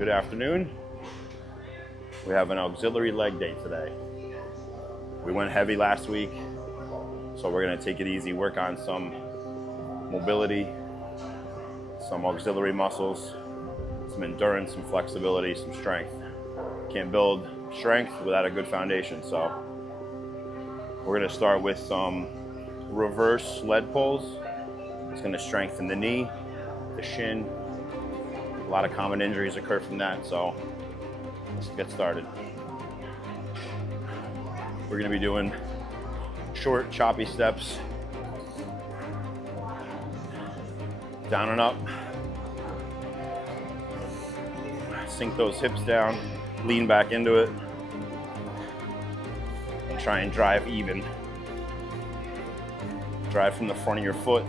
Good afternoon. We have an auxiliary leg day today. We went heavy last week, so we're gonna take it easy, work on some mobility, some auxiliary muscles, some endurance, some flexibility, some strength. Can't build strength without a good foundation, so we're gonna start with some reverse sled pulls. It's gonna strengthen the knee, the shin. A lot of common injuries occur from that, so let's get started. We're gonna be doing short, choppy steps. Down and up. Sink those hips down, lean back into it, and try and drive even. Drive from the front of your foot.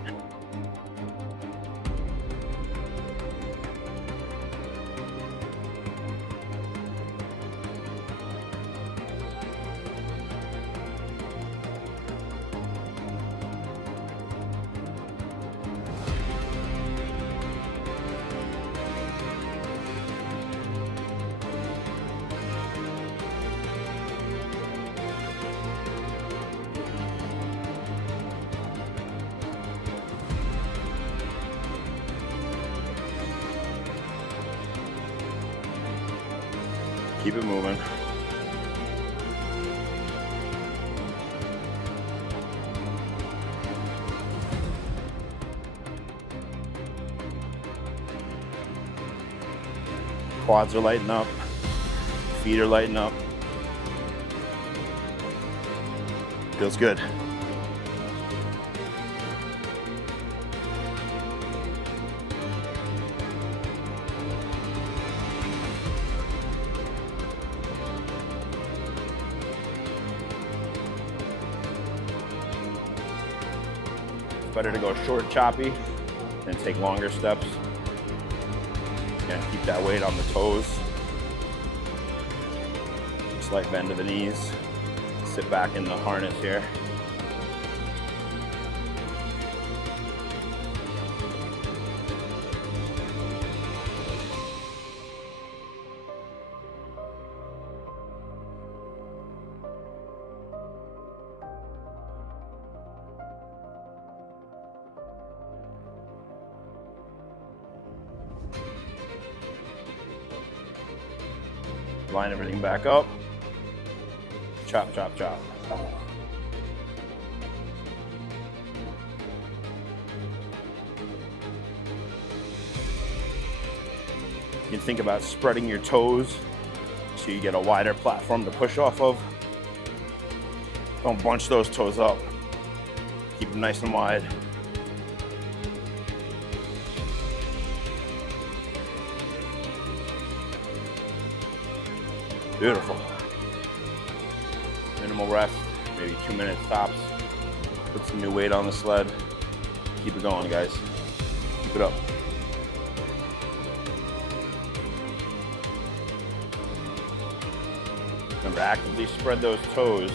Keep it moving. Quads are lighting up. Feet are lighting up. Feels good. Better to go short, choppy, and take longer steps. Again, keep that weight on the toes. Slight bend to the knees. Sit back in the harness here. Line everything back up. Chop, chop, chop. You can think about spreading your toes so you get a wider platform to push off of. Don't bunch those toes up. Keep them nice and wide. Beautiful. Minimal rest, maybe 2 minutes tops. Put some new weight on the sled. Keep it going, guys. Keep it up. Remember, actively spread those toes.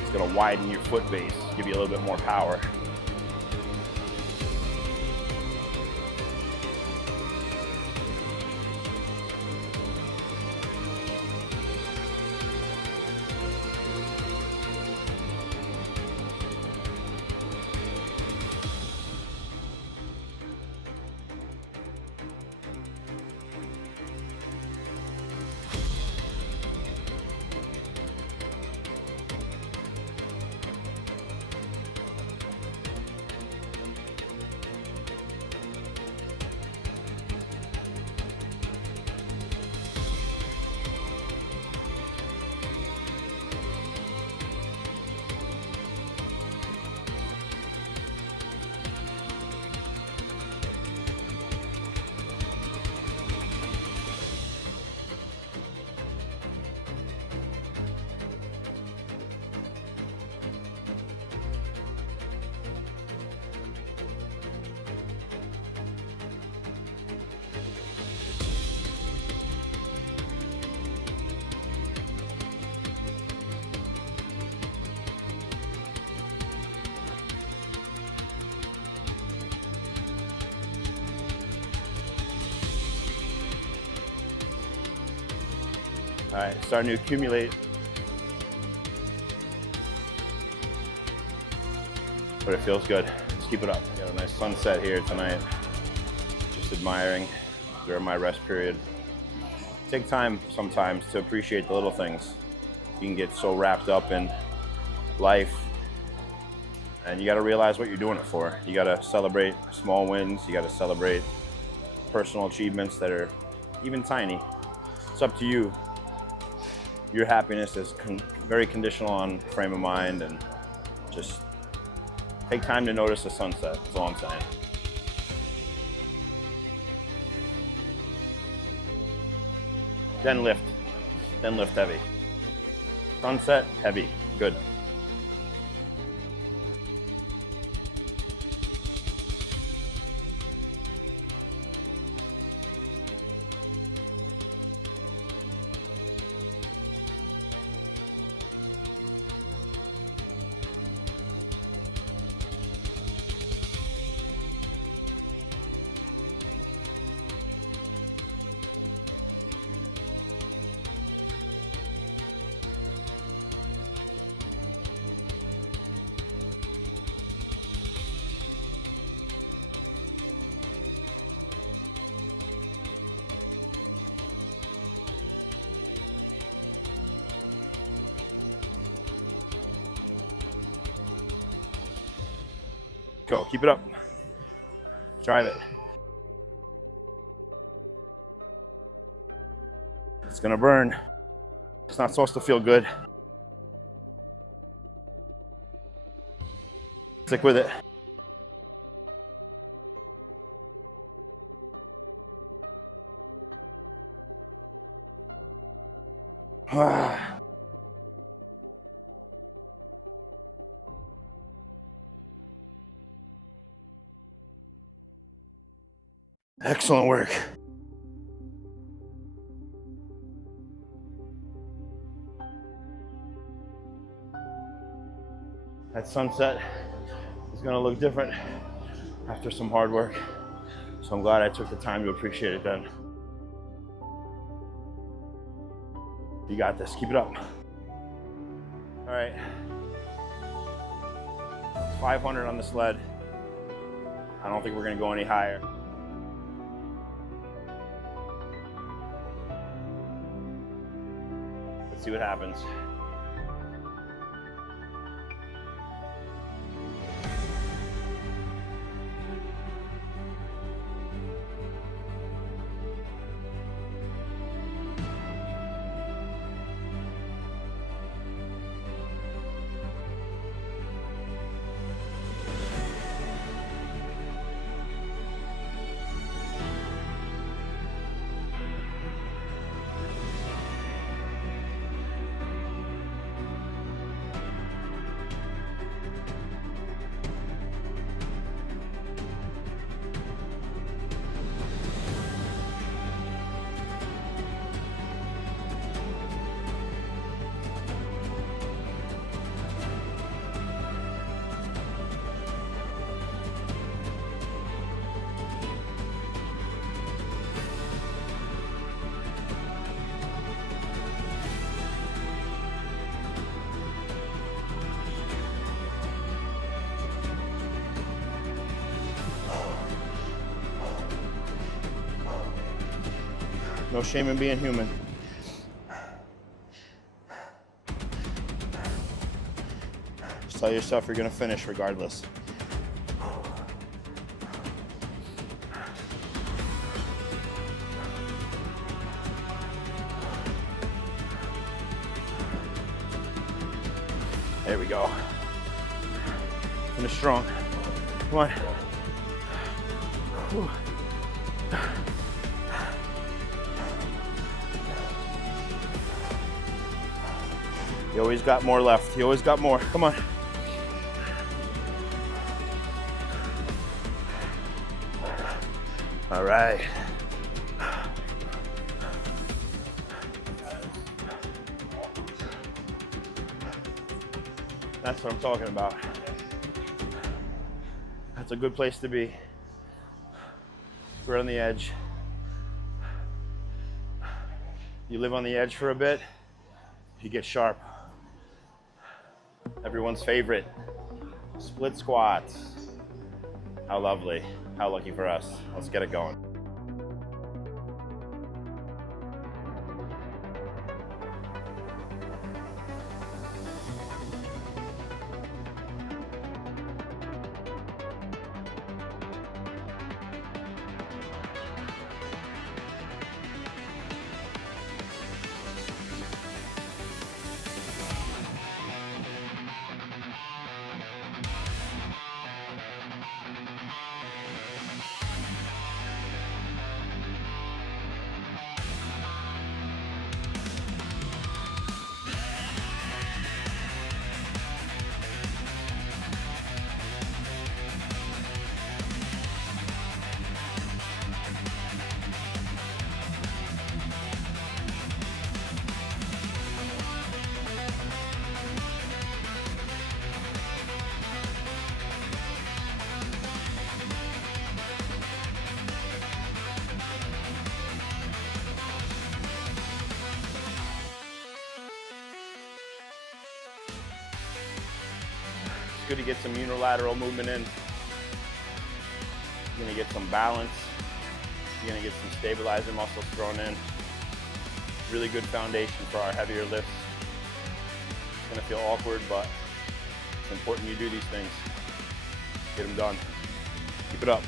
It's gonna widen your foot base, give you a little bit more power. All right, starting to accumulate. But it feels good. Let's keep it up. Got a nice sunset here tonight. Just admiring during my rest period. Take time sometimes to appreciate the little things. You can get so wrapped up in life, and you got to realize what you're doing it for. You got to celebrate small wins. You got to celebrate personal achievements that are even tiny. It's up to you. Your happiness is very conditional on frame of mind, and just take time to notice the sunset. That's all I'm saying. Then lift heavy. Sunset, heavy, good. Go, keep it up. Drive it. It's gonna burn. It's not supposed to feel good. Stick with it. Excellent work. That sunset is going to look different after some hard work. So I'm glad I took the time to appreciate it then. You got this. Keep it up. All right. 500 on the sled. I don't think we're going to go any higher. Let's see what happens. No shame in being human. Just tell yourself you're gonna finish regardless. There we go. Finish strong. Come on. Whew. You always got more left. You always got more. Come on. All right. That's what I'm talking about. That's a good place to be. We're on the edge. You live on the edge for a bit, you get sharp. Everyone's favorite, split squats. How lovely, how lucky for us. Let's get it going. Good to get some unilateral movement in. You're gonna get some balance. You're gonna get some stabilizer muscles thrown in. Really good foundation for our heavier lifts. It's gonna feel awkward, but it's important you do these things. Get them done. Keep it up.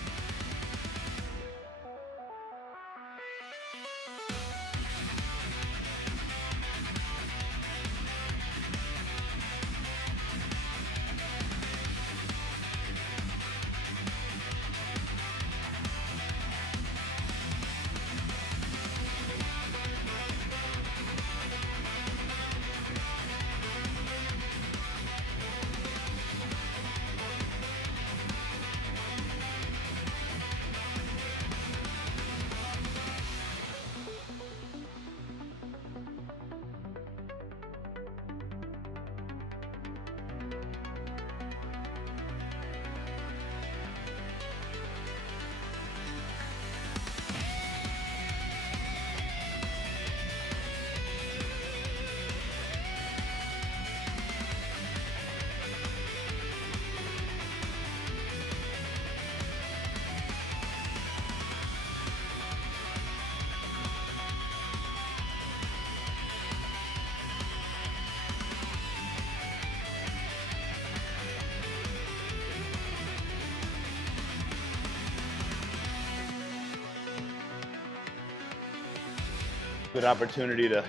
Good opportunity to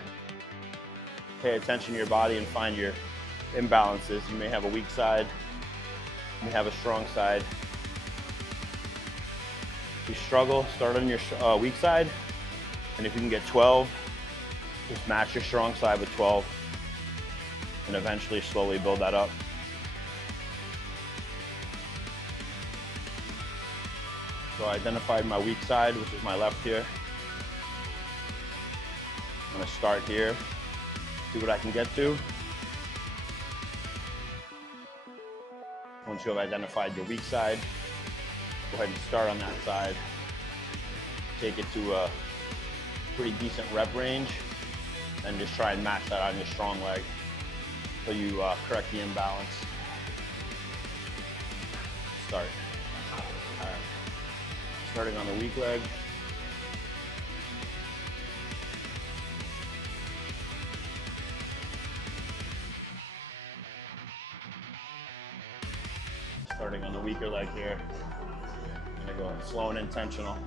pay attention to your body and find your imbalances. You may have a weak side, you may have a strong side. If you struggle, start on your weak side, and if you can get 12, just match your strong side with 12, and eventually slowly build that up. So I identified my weak side, which is my left here. I'm gonna start here, see what I can get to. Once you have identified your weak side, go ahead and start on that side. Take it to a pretty decent rep range, and just try and match that on your strong leg so you correct the imbalance. Start. All right. Starting on the weak leg. Starting on the weaker leg here. I'm gonna go slow and intentional.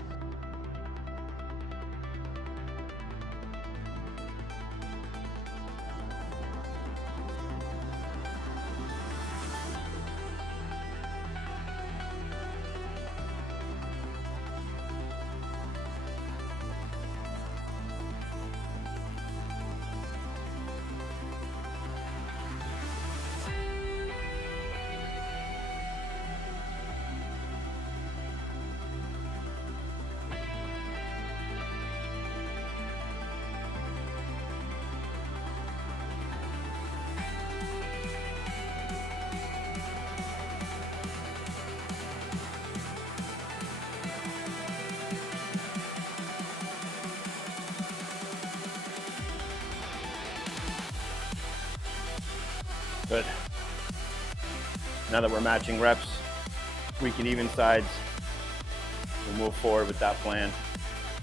Good. Now that we're matching reps, weak and even sides, we'll move forward with that plan.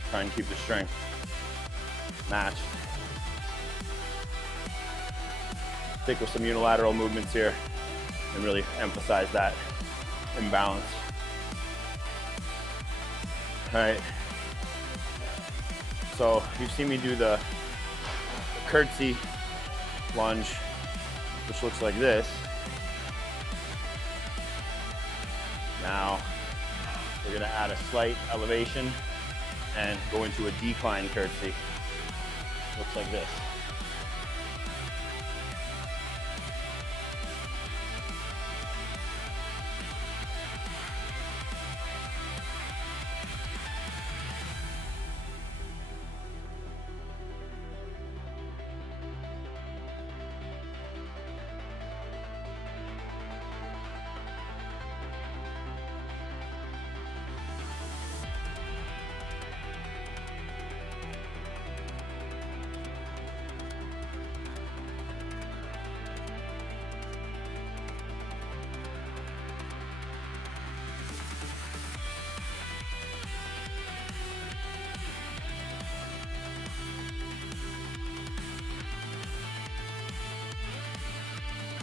Try and keep the strength matched. Stick with some unilateral movements here and really emphasize that imbalance. All right. So you've seen me do the curtsy lunge, which looks like this. Now we're gonna add a slight elevation and go into a decline curtsy. Looks like this.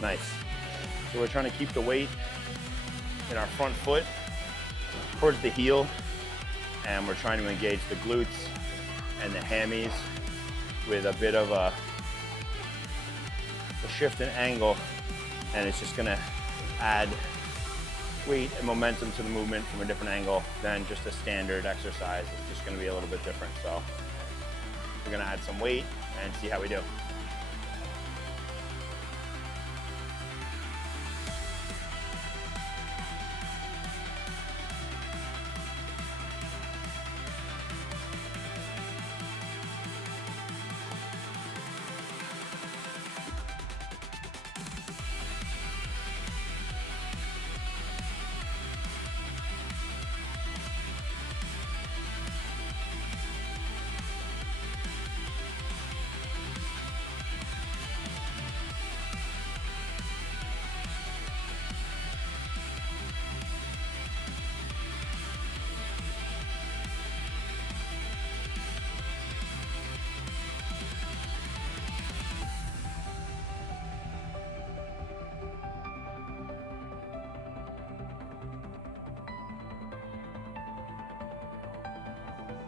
Nice. So we're trying to keep the weight in our front foot towards the heel, and we're trying to engage the glutes and the hammies with a bit of a shift in angle, and it's just gonna add weight and momentum to the movement from a different angle than just a standard exercise. It's just gonna be a little bit different. So we're gonna add some weight and see how we do.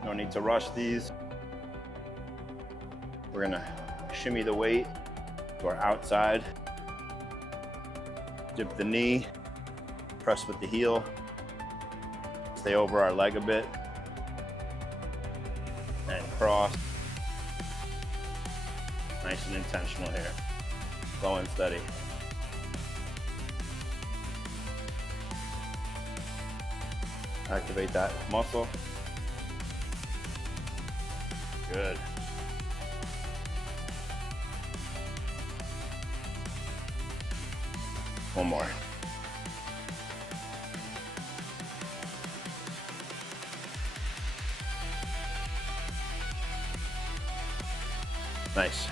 No need to rush these. We're gonna shimmy the weight to our outside. Dip the knee, press with the heel. Stay over our leg a bit. And cross. Nice and intentional here. Slow and steady. Activate that muscle. Good. One more. Nice.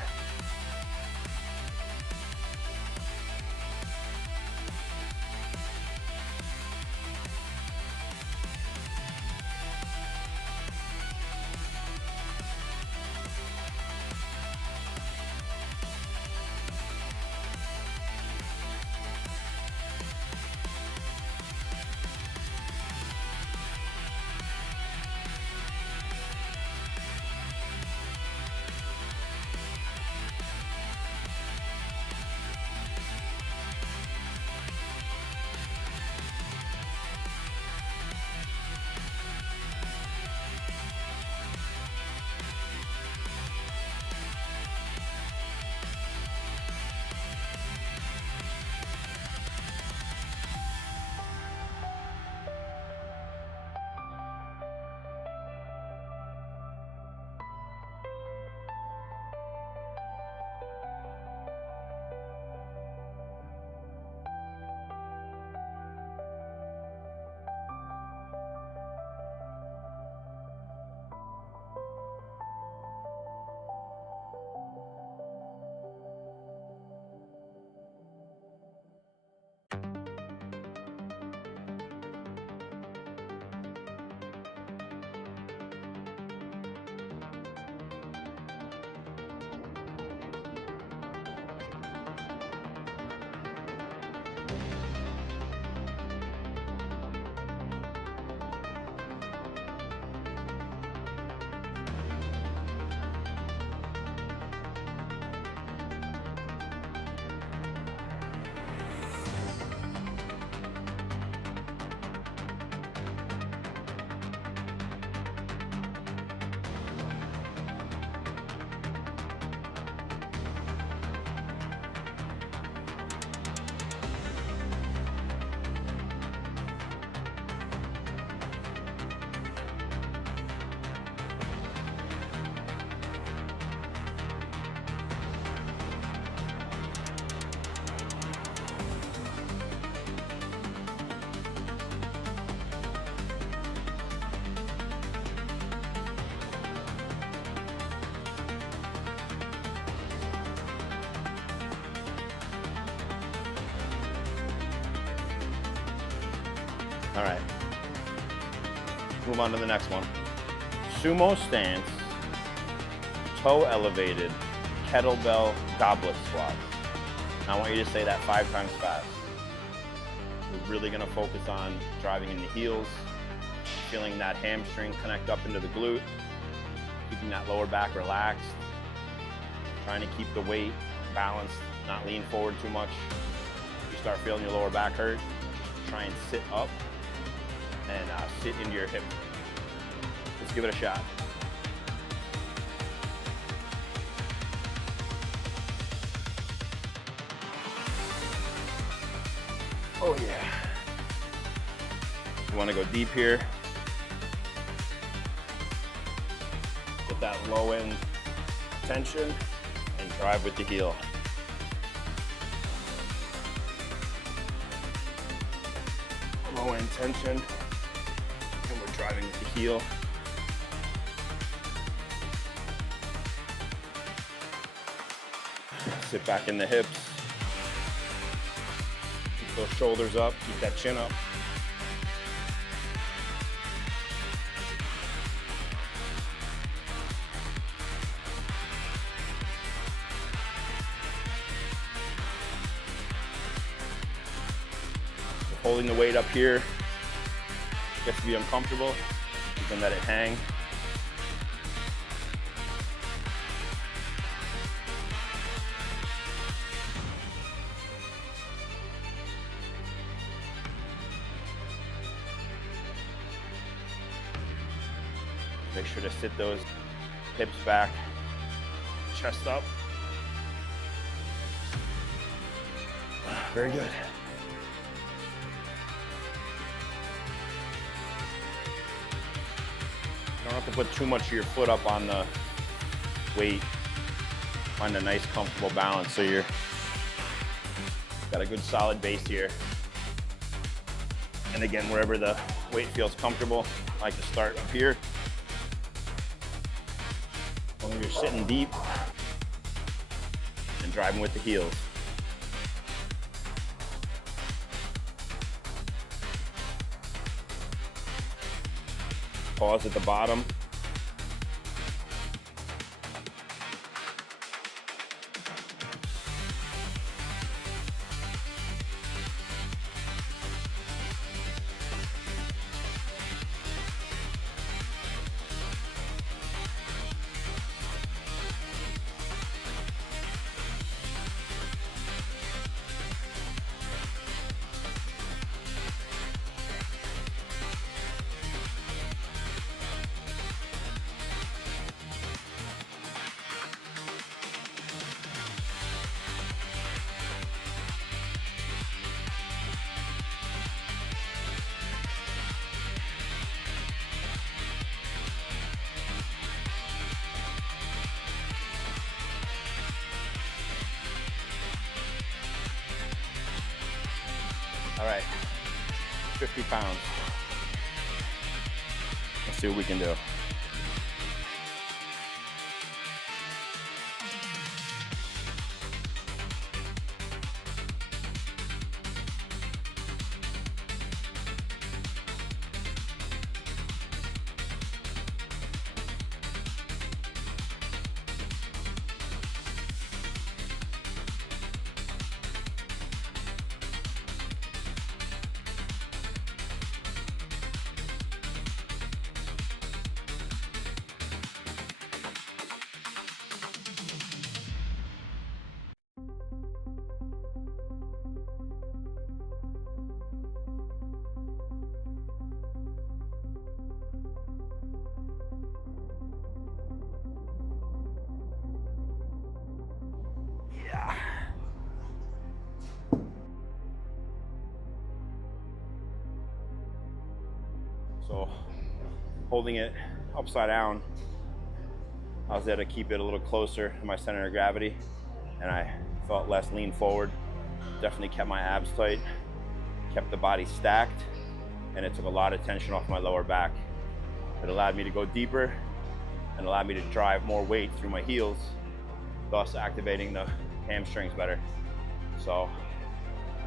All right, move on to the next one. Sumo stance, toe elevated, kettlebell goblet squats. I want you to say that 5 times fast. We're really gonna focus on driving in the heels, feeling that hamstring connect up into the glute, keeping that lower back relaxed, trying to keep the weight balanced, not lean forward too much. If you start feeling your lower back hurt, try and sit up and sit into your hip. Let's give it a shot. Oh yeah. You want to go deep here. Get that low end tension and drive with the heel. Low end tension, and we're driving with the heel. Sit back in the hips. Keep those shoulders up, keep that chin up. Holding the weight up here gets to be uncomfortable. You can let it hang. Make sure to sit those hips back, chest up. Very good. You don't have to put too much of your foot up on the weight. Find a nice comfortable balance so you're got a good solid base here. And again, wherever the weight feels comfortable, I like to start up here. When you're sitting deep and driving with the heels. Pause at the bottom. All right, 50 pounds. Let's see what we can do. So holding it upside down, I was able to keep it a little closer to my center of gravity, and I felt less lean forward. Definitely kept my abs tight, kept the body stacked, and it took a lot of tension off my lower back. It allowed me to go deeper and allowed me to drive more weight through my heels, thus activating the hamstrings better. So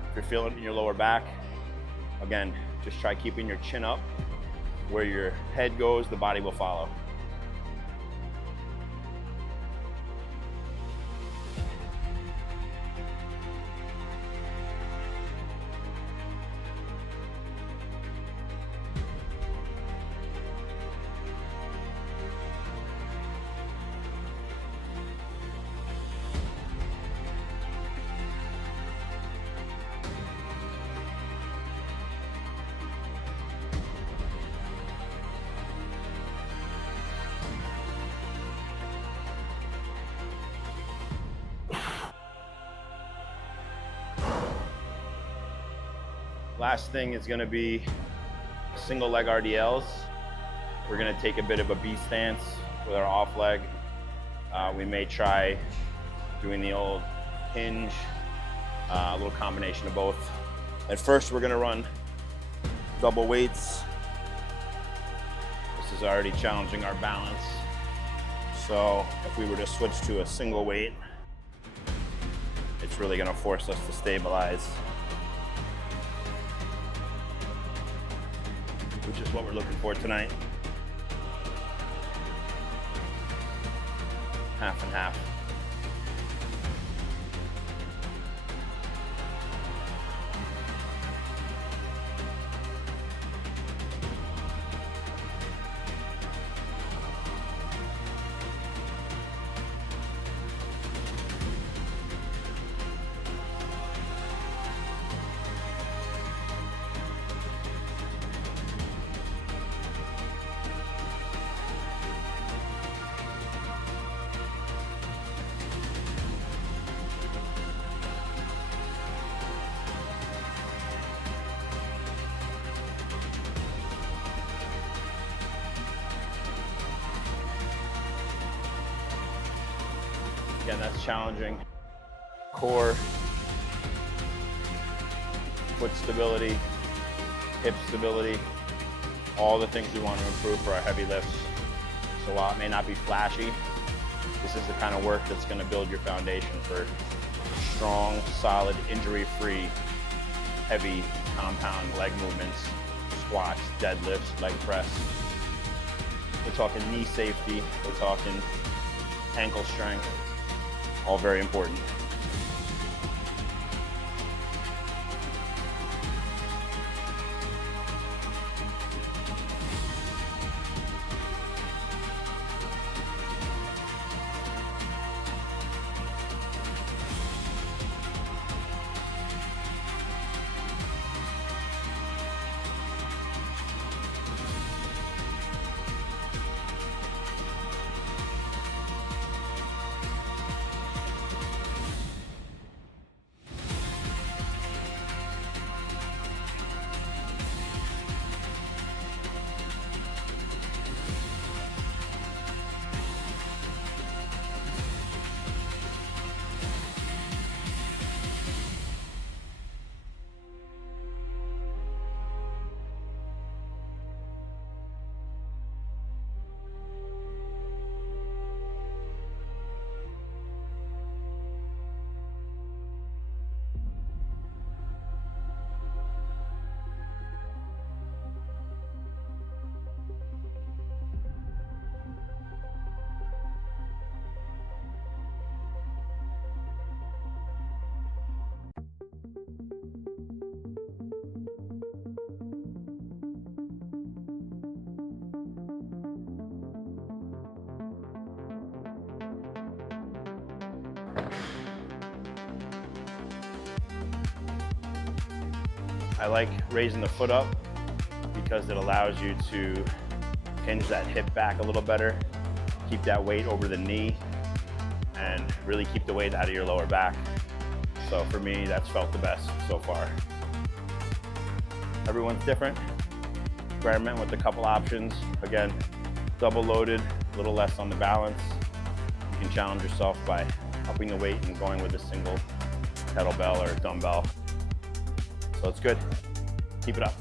if you're feeling it in your lower back, again, Just try keeping your chin up. Where your head goes, the body will follow. Last thing is going to be single leg RDLs. We're going to take a bit of a B stance with our off leg. We may try doing the old hinge, a little combination of both. At first, we're going to run double weights. This is already challenging our balance. So if we were to switch to a single weight, it's really going to force us to stabilize, which is what we're looking for tonight. Half and half. Again, that's challenging. Core, foot stability, hip stability, all the things we want to improve for our heavy lifts. So while it may not be flashy, this is the kind of work that's going to build your foundation for strong, solid, injury-free, heavy compound leg movements, squats, deadlifts, leg press. We're talking knee safety, we're talking ankle strength. All very important. I like raising the foot up because it allows you to hinge that hip back a little better, keep that weight over the knee, and really keep the weight out of your lower back. So for me, that's felt the best so far. Everyone's different. Experiment with a couple options. Again, double loaded, a little less on the balance. You can challenge yourself by upping the weight and going with a single kettlebell or dumbbell. So it's good. Keep it up.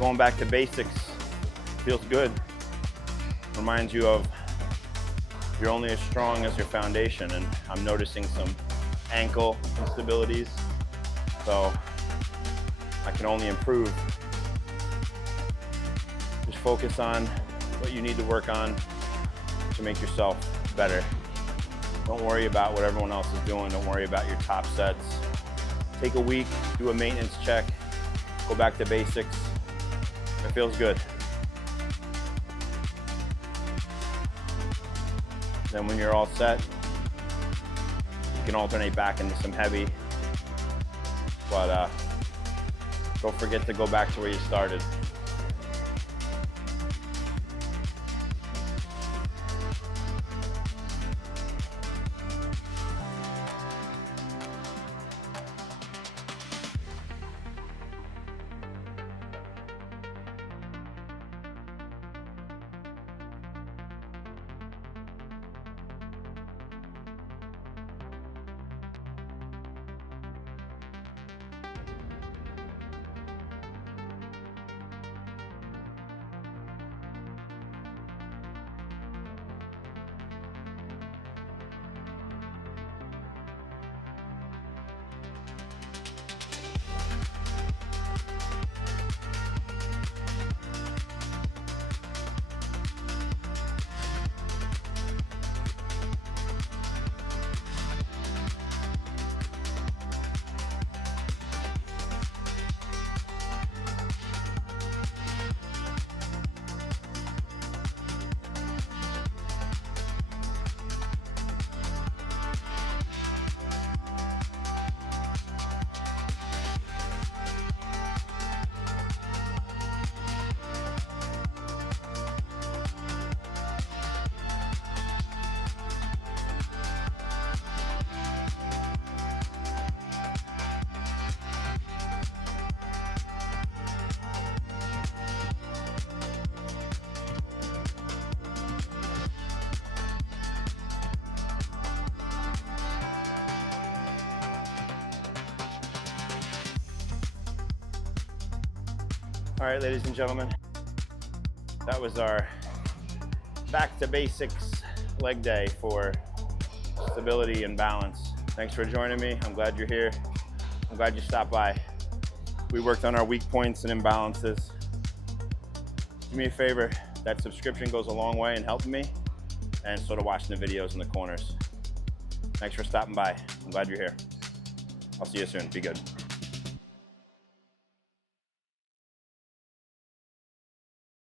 Going back to basics feels good. Reminds you of you're only as strong as your foundation, and I'm noticing some ankle instabilities, so I can only improve. Just focus on what you need to work on to make yourself better. Don't worry about what everyone else is doing. Don't worry about your top sets. Take a week, do a maintenance check, go back to basics. It feels good. Then when you're all set, you can alternate back into some heavy, but don't forget to go back to where you started. All right, ladies and gentlemen, that was our back to basics leg day for stability and balance. Thanks for joining me. I'm glad you're here. I'm glad you stopped by. We worked on our weak points and imbalances. Do me a favor, that subscription goes a long way in helping me, and so do watching the videos in the corners. Thanks for stopping by. I'm glad you're here. I'll see you soon. Be good.